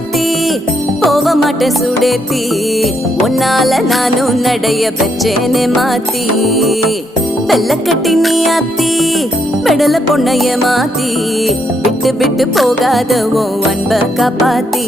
மாத்தி போக மாட்டேன் சுடேத்தி உன்னால நானும் நடைய பெற்றேனே மாத்தி வெள்ள கட்டி நீ ஆத்தி பெடல பொண்ணைய மாத்தி விட்டு விட்டு போகாத உன் அன்ப காப்பாத்தி